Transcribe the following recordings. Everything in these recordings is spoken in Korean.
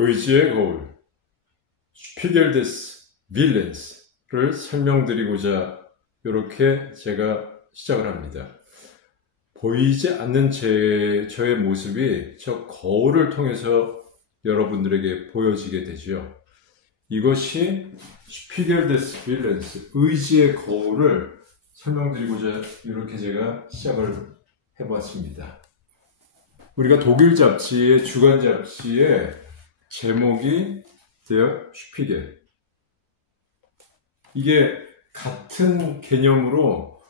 의지의 거울, 슈피겔 데스 빌렌스를 설명드리고자 이렇게 제가 시작을 합니다. 보이지 않는 저의 모습이 저 거울을 통해서 여러분들에게 보여지게 되죠. 이것이 슈피겔 데스 빌렌스, 의지의 거울을 설명드리고자 이렇게 제가 시작을 해봤습니다. 우리가 독일 잡지의 주간 잡지의 제목이 되어 슈피겔. 이게 같은 개념으로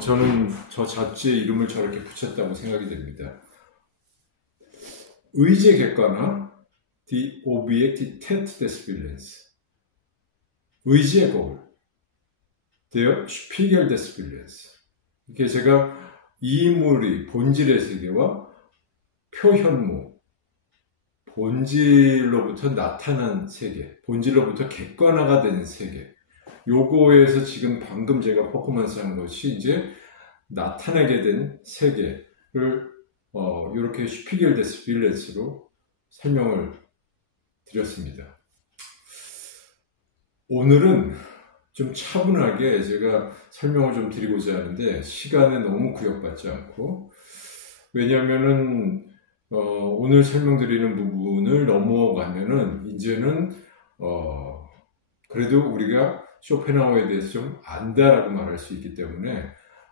저는 저 잡지의 이름을 저렇게 붙였다고 생각이 됩니다. 의지의 객관화, Die Objektivität des Willens. 의지의 거울, der Spiegel des Willens. 이게 제가 이물의 본질의 세계와 표현무, 본질로부터 나타난 세계, 본질로부터 객관화가 된 세계, 요거에서 지금 방금 제가 퍼포먼스 한 것이 이제 나타나게 된 세계를 이렇게 슈피겔 데스 빌렌스로 설명을 드렸습니다. 오늘은 좀 차분하게 제가 설명을 좀 드리고자 하는데 시간에 너무 구역받지 않고, 왜냐하면은 오늘 설명드리는 부분을 넘어가면은 이제는 그래도 우리가 쇼펜하우어에 대해서 좀 안다라고 말할 수 있기 때문에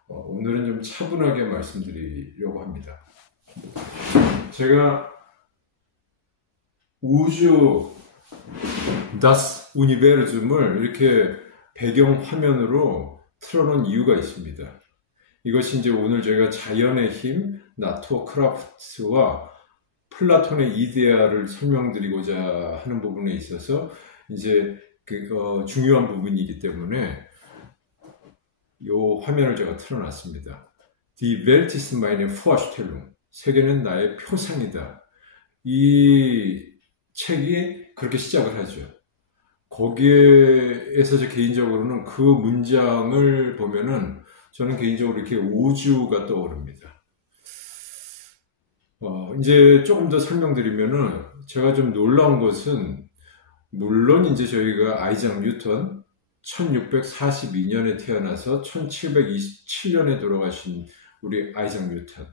오늘은 좀 차분하게 말씀드리려고 합니다. 제가 우주 Das Universum을 이렇게 배경 화면으로 틀어놓은 이유가 있습니다. 이것이 이제 오늘 저희가 자연의 힘, 나투어크라프트와 플라톤의 이데아를 설명드리고자 하는 부분에 있어서 이제 중요한 부분이기 때문에 이 화면을 제가 틀어놨습니다. Die Welt ist meine Vorstellung. 세계는 나의 표상이다. 이 책이 그렇게 시작을 하죠. 거기에서 저 개인적으로는 그 문장을 보면은 저는 개인적으로 이렇게 우주가 떠오릅니다. 이제 조금 더 설명드리면은 제가 좀 놀라운 것은, 물론 이제 저희가 아이작 뉴턴 1642년에 태어나서 1727년에 돌아가신 우리 아이작 뉴턴,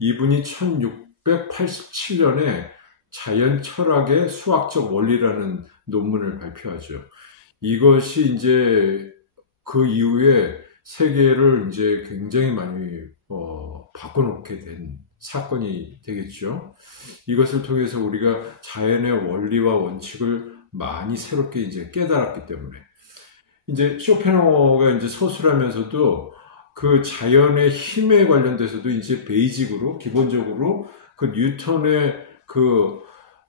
이분이 1687년에 자연 철학의 수학적 원리라는 논문을 발표하죠. 이것이 이제 그 이후에 세계를 이제 굉장히 많이 바꿔놓게 된 사건이 되겠죠. 이것을 통해서 우리가 자연의 원리와 원칙을 많이 새롭게 이제 깨달았기 때문에, 이제 쇼펜하우어가 이제 서술하면서도 그 자연의 힘에 관련돼서도 이제 베이직으로 기본적으로 그 뉴턴의 그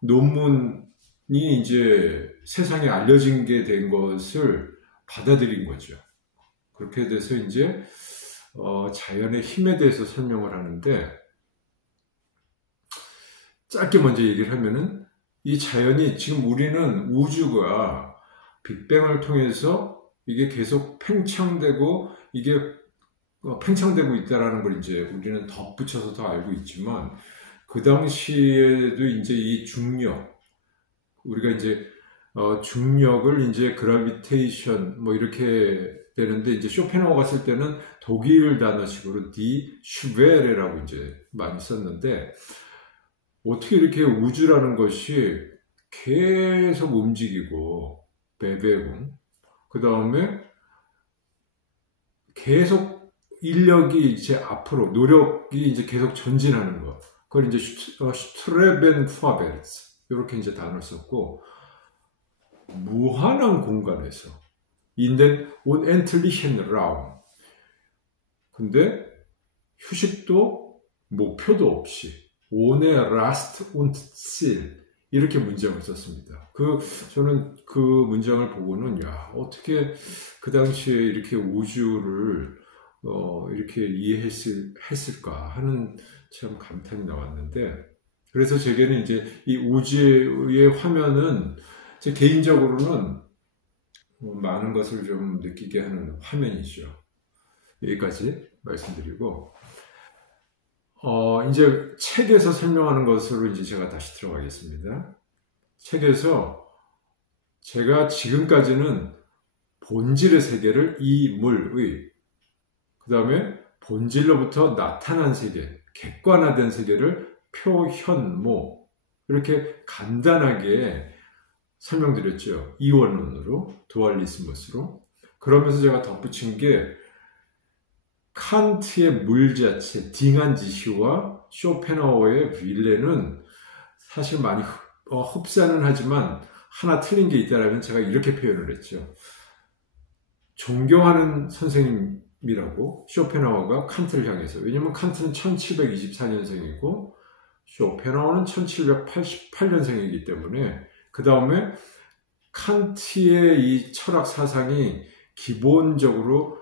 논문이 이제 세상에 알려진 게 된 것을 받아들인 거죠. 그렇게 돼서 이제 자연의 힘에 대해서 설명을 하는데, 짧게 먼저 얘기를 하면은 이 자연이, 지금 우리는 우주가 빅뱅을 통해서 이게 계속 팽창되고 이게 팽창되고 있다라는 걸 이제 우리는 덧붙여서 더 알고 있지만, 그 당시에도 이제 이 중력, 우리가 이제 중력을 이제 그라비테이션 뭐 이렇게 되는데, 이제 쇼펜하우어가 쓸 때는 독일 단어식으로 디 슈베레라고 이제 많이 썼는데, 어떻게 이렇게 우주라는 것이 계속 움직이고 베베공, 그 다음에 계속 인력이 이제 앞으로, 노력이 이제 계속 전진하는 것, 그걸 이제 슈트레벤 파베르츠 이렇게 이제 단어를 썼고, 무한한 공간에서 in den unendlichen Raum, 근데 휴식도 목표도 없이 ohne Rast und Ziel, 이렇게 문장을 썼습니다. 저는 그 문장을 보고는, 야, 어떻게 그 당시에 이렇게 우주를 이렇게 이해했을까 하는 참 감탄이 나왔는데, 그래서 제게는 이제 이 우주의 화면은 제 개인적으로는 많은 것을 좀 느끼게 하는 화면이죠. 여기까지 말씀드리고, 이제 책에서 설명하는 것으로 이제 제가 다시 들어가겠습니다. 책에서 제가 지금까지는 본질의 세계를 이물의, 그 다음에 본질로부터 나타난 세계, 객관화된 세계를 표현모, 이렇게 간단하게 설명드렸죠. 이원론으로, 두얼리스머스로. 그러면서 제가 덧붙인 게 칸트의 물 자체, 딩한지시와 쇼펜하우어의 윌레는 사실 많이 흡사는 하지만 하나 틀린 게 있다면 제가 이렇게 표현을 했죠. 존경하는 선생님이라고 쇼펜하우어가 칸트를 향해서, 왜냐하면 칸트는 1724년생이고 쇼펜하우어는 1788년생이기 때문에 그 다음에 칸트의 이 철학 사상이 기본적으로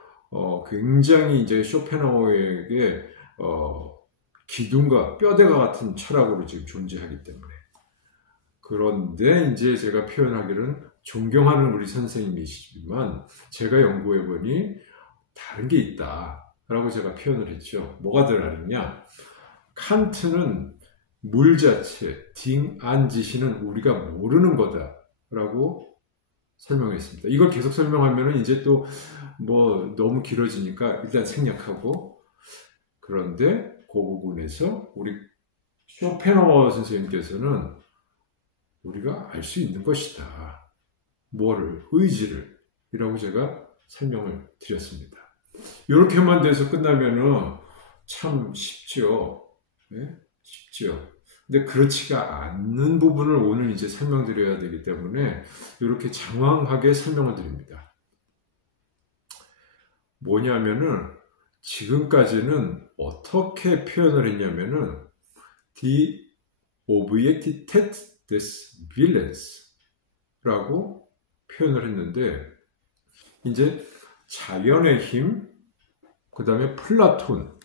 굉장히 이제 쇼펜하우어에게 기둥과 뼈대가 같은 철학으로 지금 존재하기 때문에. 그런데 이제 제가 표현하기는 존경하는 우리 선생님이시지만 제가 연구해보니 다른 게 있다라고 제가 표현을 했죠. 뭐가 다르냐? 칸트는 물 자체, 딩안지시는 우리가 모르는 거다라고 설명했습니다. 이걸 계속 설명하면 이제 또 뭐 너무 길어지니까 일단 생략하고, 그런데 그 부분에서 우리 쇼펜하우어 선생님께서는 우리가 알 수 있는 것이다. 뭐를? 의지를. 이라고 제가 설명을 드렸습니다. 이렇게만 돼서 끝나면은 참 쉽죠. 네? 쉽죠. 근데 그렇지가 않는 부분을 오늘 이제 설명드려야 되기 때문에 이렇게 장황하게 설명을 드립니다. 뭐냐면은 지금까지는 어떻게 표현을 했냐면은 The objected des Willens 라고 표현을 했는데, 이제 자연의 힘, 그 다음에 플라톤,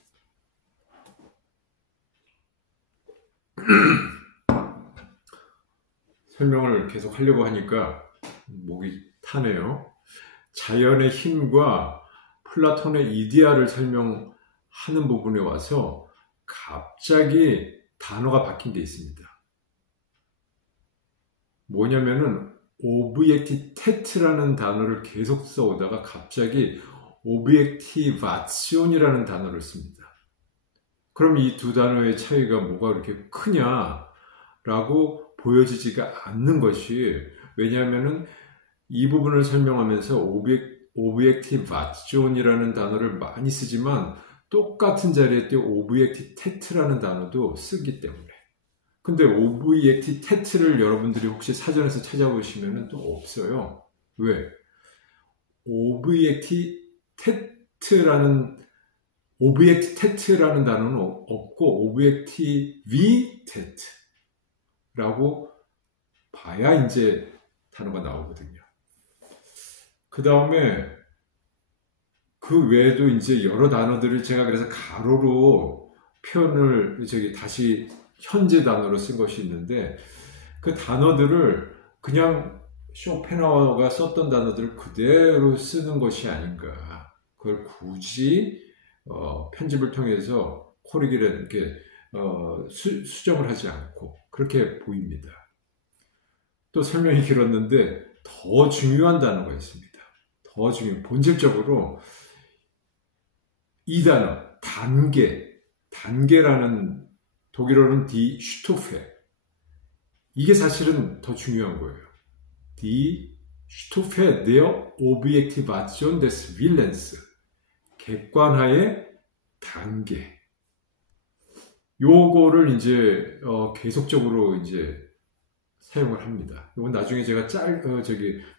설명을 계속 하려고 하니까 목이 타네요. 자연의 힘과 플라톤의 이데아를 설명하는 부분에 와서 갑자기 단어가 바뀐 게 있습니다. 뭐냐면은 오브젝티테트라는 단어를 계속 써오다가 갑자기 오브젝티바치온이라는 단어를 씁니다. 그럼 이 두 단어의 차이가 뭐가 그렇게 크냐라고 보여지지가 않는 것이, 왜냐하면은 이 부분을 설명하면서 오브젝티바치온이라는 단어를 많이 쓰지만 똑같은 자리에 또 오브젝티테트라는 단어도 쓰기 때문에. 근데 오브젝티테트를 여러분들이 혹시 사전에서 찾아보시면 또 없어요. 왜? 오브젝티테트라는 단어는 없고 오브젝티비테트라고 봐야 이제 단어가 나오거든요. 그 다음에 그 외에도 이제 여러 단어들을 제가 그래서 가로로 표현을 다시 현재 단어로 쓴 것이 있는데, 그 단어들을 그냥 쇼펜하우어가 썼던 단어들을 그대로 쓰는 것이 아닌가. 그걸 굳이 편집을 통해서 코리기를 이렇게 수정을 하지 않고 그렇게 보입니다. 또 설명이 길었는데 더 중요한 단어가 있습니다. 더 본질적으로 이 단어, 단계라는 독일어는 die Stufe. 이게 사실은 더 중요한 거예요. Die Stufe der Objektivation des Willens. 객관화의 단계. 요거를 이제 계속적으로 이제 사용을 합니다. 이건 나중에 제가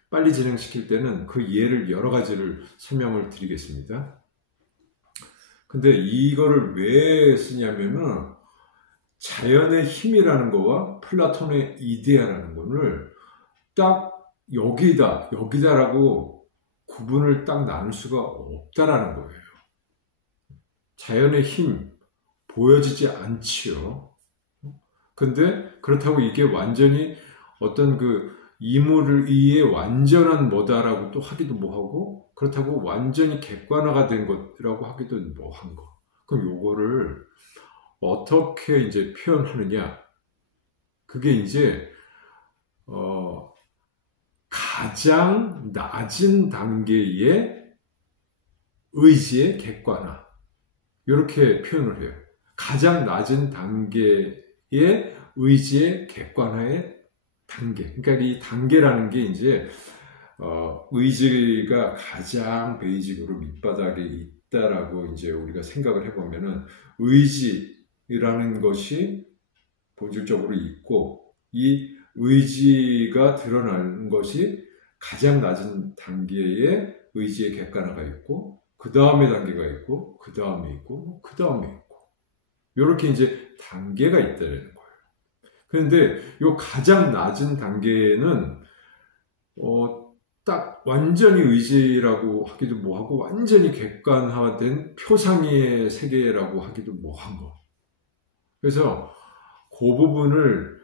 빨리 진행시킬 때는 그 예를 여러 가지를 설명을 드리겠습니다. 근데 이거를 왜 쓰냐면은 자연의 힘이라는 거와 플라톤의 이데아라는 거를 딱 여기다라고 구분을 딱 나눌 수가 없다라는 거예요. 자연의 힘 보여지지 않지요. 근데 그렇다고 이게 완전히 어떤 그 이물을 의해 완전한 뭐다라고 또 하기도 뭐하고, 그렇다고 완전히 객관화가 된 것이라고 하기도 뭐한 거. 그럼 요거를 어떻게 이제 표현하느냐? 그게 이제 가장 낮은 단계의 의지의 객관화. 이렇게 표현을 해요. 가장 낮은 단계의 의지의 객관화의 단계. 그러니까 이 단계라는 게 이제 의지가 가장 베이직으로 밑바닥에 있다라고 이제 우리가 생각을 해보면은 의지라는 것이 본질적으로 있고 이 의지가 드러나는 것이 가장 낮은 단계의 의지의 객관화가 있고 그 다음에 단계가 있고 그 다음에 있고 그 다음에 있고 이렇게 이제 단계가 있다는 거예요. 그런데 이 가장 낮은 단계는 딱 완전히 의지라고 하기도 뭐하고 완전히 객관화된 표상의 세계라고 하기도 뭐한 거. 그래서 그 부분을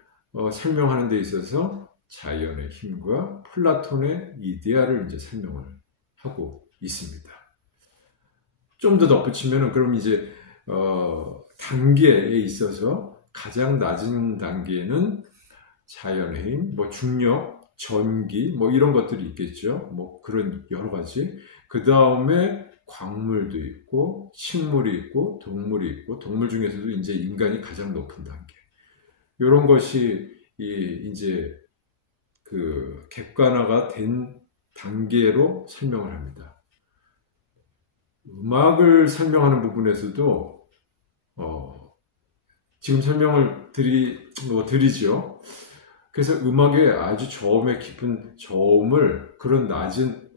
설명하는 데 있어서 자연의 힘과 플라톤의 이데아를 이제 설명을 하고 있습니다. 좀 더 덧붙이면은 그럼 이제 단계에 있어서 가장 낮은 단계는 자연의 힘, 뭐 중력, 전기, 뭐 이런 것들이 있겠죠. 뭐 그런 여러 가지. 그 다음에 광물도 있고, 식물이 있고, 동물이 있고, 동물 중에서도 이제 인간이 가장 높은 단계. 이런 것이 이제 그 객관화가 된 단계로 설명을 합니다. 음악을 설명하는 부분에서도 지금 설명을 드리죠. 그래서 음악의 아주 저음의 깊은 저음을 그런 낮은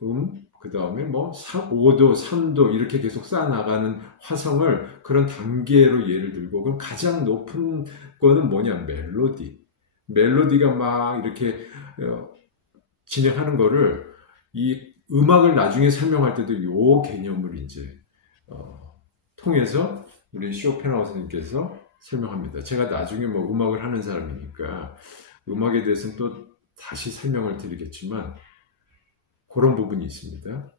그 다음에 뭐 5도, 3도 이렇게 계속 쌓아나가는 화성을 그런 단계로 예를 들고 그럼 가장 높은 거는 뭐냐? 멜로디가 막 이렇게 진행하는 거를 이 음악을 나중에 설명할 때도 이 개념을 이제 통해서 우리 쇼펜하우어 선생님께서 설명합니다. 제가 나중에 뭐 음악을 하는 사람이니까 음악에 대해서는 또 다시 설명을 드리겠지만 그런 부분이 있습니다.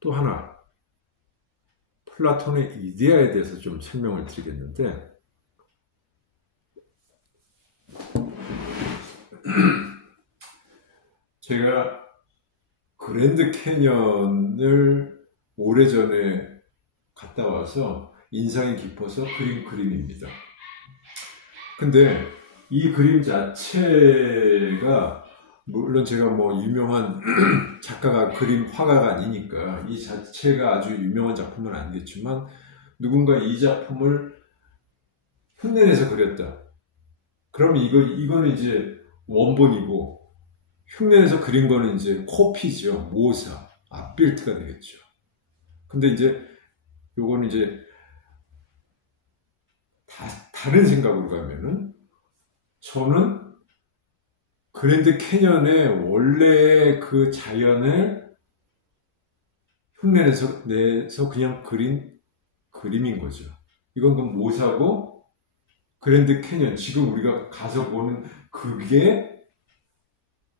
또 하나 플라톤의 이데아에 대해서 좀 설명을 드리겠는데 제가 그랜드 캐년을 오래전에 갔다 와서 인상이 깊어서 그린 그림입니다. 근데 이 그림 자체가 물론 제가 뭐 유명한 작가가 그림 화가가 아니니까 이 자체가 아주 유명한 작품은 아니겠지만 누군가 이 작품을 흉내내서 그렸다. 그럼 이거는 이제 원본이고 흉내내서 그린 거는 이제 코피죠. 모사, 앞빌트가 되겠죠. 근데 이제 요거는 이제 다른 생각으로 가면은 저는 그랜드 캐년의 원래 그 자연을 흉내내서 그냥 그린 그림인 거죠. 이건 그 모사고 그랜드 캐년 지금 우리가 가서 보는 그게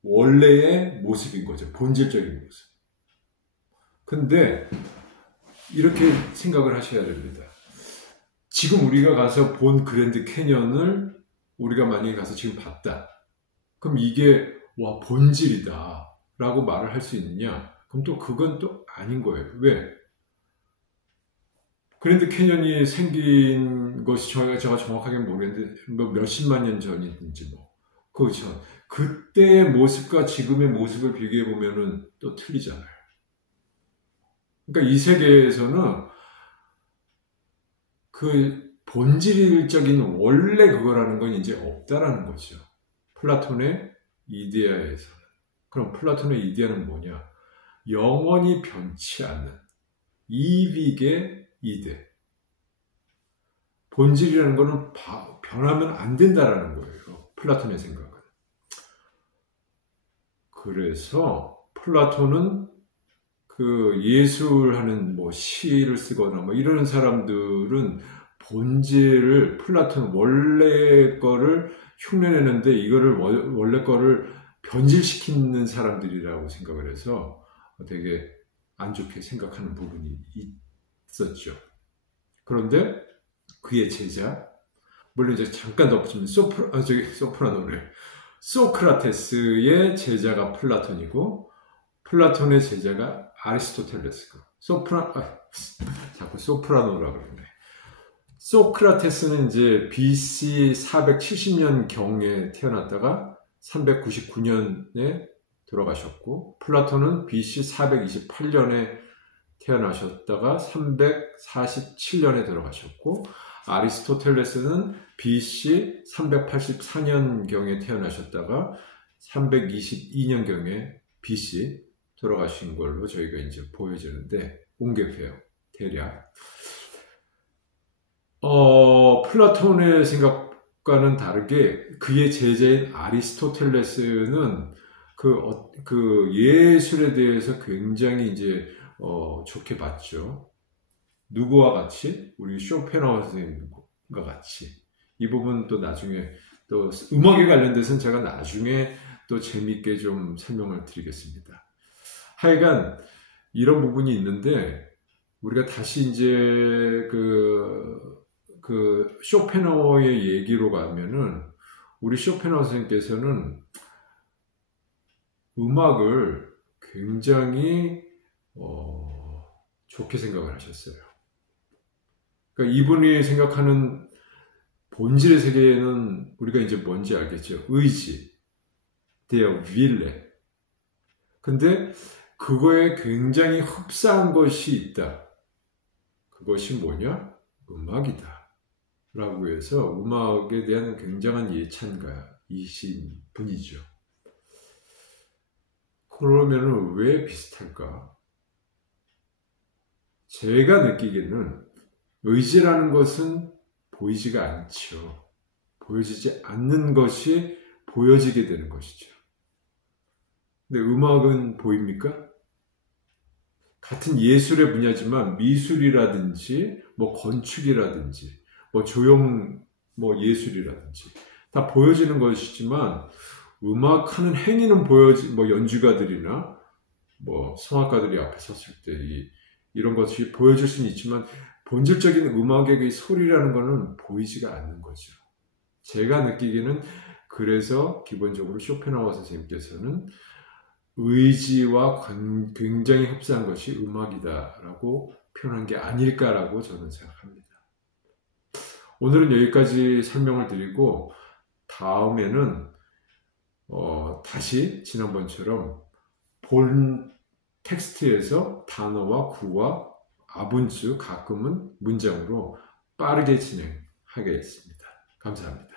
원래의 모습인 거죠. 본질적인 모습. 근데 이렇게 생각을 하셔야 됩니다. 지금 우리가 가서 본 그랜드 캐년을 우리가 만약에 가서 지금 봤다. 그럼 이게 와 본질이다 라고 말을 할 수 있느냐? 그럼 또 그건 또 아닌 거예요. 왜? 그랜드 캐년이 생긴 것이 제가 정확하게 모르겠는데 뭐 몇십만 년 전이든지 뭐 그렇죠. 그때의 모습과 지금의 모습을 비교해 보면은 또 틀리잖아요. 그러니까 이 세계에서는 그 본질적인 원래 그거라는 건 이제 없다라는 거죠. 플라톤의 이데아에서는. 그럼 플라톤의 이데아는 뭐냐? 영원히 변치 않는 이빅의 이데. 본질이라는 거는 변하면 안 된다라는 거예요. 플라톤의 생각은. 그래서 플라톤은 그 예술하는 뭐 시를 쓰거나 뭐 이러는 사람들은 본질을 플라톤 원래 거를 흉내내는데 이거를 원래 거를 변질시키는 사람들이라고 생각을 해서 되게 안 좋게 생각하는 부분이 있었죠. 그런데 그의 제자, 물론 이제 잠깐 덧붙이면 소프라노래. 소크라테스의 제자가 플라톤이고 플라톤의 제자가 아리스토텔레스고 자꾸 소프라노라 그러네. 소크라테스는 이제 BC 470년 경에 태어났다가 399년에 돌아가셨고 플라톤은 BC 428년에 태어나셨다가 347년에 돌아가셨고 아리스토텔레스는 BC 384년경에 태어나셨다가 322년경에 BC 돌아가신 걸로 저희가 이제 보여지는데 옹개표요 대략. 플라톤의 생각과는 다르게 그의 제자인 아리스토텔레스는 그 예술에 대해서 굉장히 이제 좋게 봤죠. 누구와 같이? 우리 쇼펜하우어 선생님과 같이. 이 부분 또 나중에 또 음악에 관련돼서는 제가 나중에 또 재밌게 좀 설명을 드리겠습니다. 하여간 이런 부분이 있는데 우리가 다시 이제 그 쇼펜하우어의 얘기로 가면은 우리 쇼펜하우어 선생님께서는 음악을 굉장히 좋게 생각을 하셨어요. 그러니까 이분이 생각하는 본질의 세계는 우리가 이제 뭔지 알겠죠. 의지, der Wille. 근데 그거에 굉장히 흡사한 것이 있다. 그것이 뭐냐? 음악이다. 라고 해서 음악에 대한 굉장한 예찬가이신 분이죠. 그러면 왜 비슷할까? 제가 느끼기에는 의지라는 것은 보이지가 않죠. 보여지지 않는 것이 보여지게 되는 것이죠. 근데 음악은 보입니까? 같은 예술의 분야지만 미술이라든지 뭐 건축이라든지 뭐 조형 뭐 예술이라든지 다 보여지는 것이지만 음악하는 행위는 뭐 연주가들이나 뭐 성악가들이 앞에 섰을 때 이런 것이 보여질 수는 있지만 본질적인 음악의 소리라는 것은 보이지가 않는 거죠. 제가 느끼기에는 그래서 기본적으로 쇼펜하우어 선생님께서는 의지와 굉장히 흡사한 것이 음악이다라고 표현한 게 아닐까라고 저는 생각합니다. 오늘은 여기까지 설명을 드리고 다음에는 다시 지난번처럼 본 텍스트에서 단어와 구와 아분츠 가끔은 문장으로 빠르게 진행하겠습니다. 감사합니다.